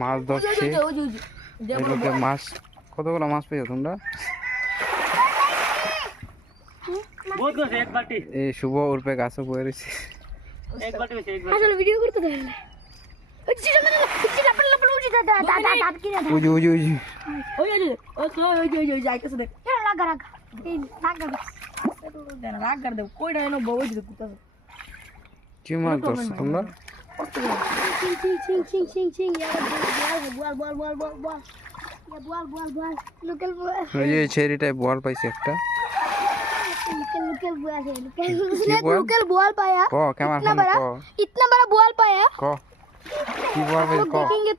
মাছ ধরছে মাছ। কতগুলো মাছ পেয়েছো তোমরা? এই শুভ উর্পে গাছে বয়ে রয়েছে। কি মাছ ধরছো তোমরা? ছেড়িটাই বল পাইছে একটা। लोकल बॉल पाया, क कैमरा इतना बड़ा बॉल पाया। क की बॉल देखेंगे तो